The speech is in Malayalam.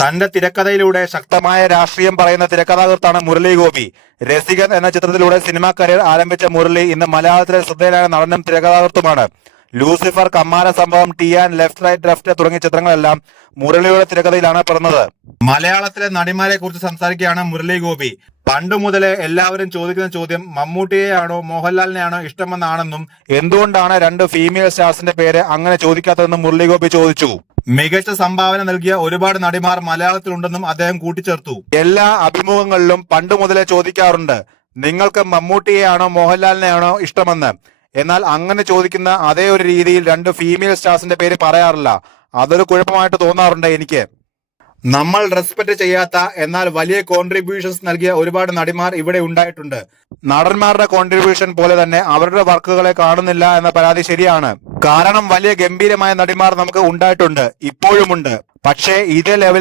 തന്റെ തിരക്കഥയിലൂടെ ശക്തമായ രാഷ്ട്രീയം പറയുന്ന തിരക്കഥാകൃത്താണ് മുരളി ഗോപി. രസികൻ എന്ന ചിത്രത്തിലൂടെ സിനിമാ കരിയർ ആരംഭിച്ച മുരളി ഇന്ന് മലയാളത്തിലെ ശ്രദ്ധേയനായ നടനും തിരക്കഥാകൃത്തുമാണ്. Lucifer, Kammara Sambhavam, Tiyaan left right left തുടങ്ങിയ ചിത്രങ്ങളെല്ലാം മുരളിയുടെ തിരക്കഥയിലാണ് പിറന്നത്. മലയാളത്തിലെ നടിമാരെ കുറിച്ച് സംസാരിക്കുകയാണ് മുരളി ഗോപി. പണ്ട് മുതലേ എല്ലാവരും ചോദിക്കുന്ന ചോദ്യം മമ്മൂട്ടിയെയാണോ മോഹൻലാലിനെയാണോ ഇഷ്ടമെന്നാണെന്നും എന്തുകൊണ്ടാണ് രണ്ട് ഫീമെയിൽ സ്റ്റാർസിന്റെ പേര് അങ്ങനെ ചോദിക്കാത്തതെന്നും മുരളി ഗോപി ചോദിച്ചു. മികച്ച സംഭാവന നൽകിയ ഒരുപാട് നടിമാർ മലയാളത്തിലുണ്ടെന്നും അദ്ദേഹം കൂട്ടിച്ചേർത്തു. എല്ലാ അഭിമുഖങ്ങളിലും പണ്ട് മുതലേ ചോദിക്കാറുണ്ട്, നിങ്ങൾക്ക് മമ്മൂട്ടിയെയാണോ മോഹൻലാലിനെയാണോ ഇഷ്ടമെന്ന്. എന്നാൽ അങ്ങനെ ചോദിക്കുന്ന അതേ ഒരു രീതിയിൽ രണ്ട് ഫീമെയിൽ സ്റ്റാർസിന്റെ പേര് പറയാറില്ല. അതൊരു കുഴപ്പമായിട്ട് തോന്നാറുണ്ട് എനിക്ക്. നമ്മൾ റെസ്പെക്ട് ചെയ്യാത്ത എന്നാൽ വലിയ കോൺട്രിബ്യൂഷൻസ് നൽകിയ ഒരുപാട് നടിമാർ ഇവിടെ ഉണ്ടായിട്ടുണ്ട്. നടന്മാരുടെ കോൺട്രിബ്യൂഷൻ പോലെ തന്നെ അവരുടെ വർക്കുകളെ കാണുന്നില്ല എന്ന പരാതി ശരിയാണ്. കാരണം വലിയ ഗംഭീരമായ നടിമാർ നമുക്ക് ഉണ്ടായിട്ടുണ്ട്, ഇപ്പോഴുമുണ്ട്. പക്ഷേ ഇതേ ലെവൽ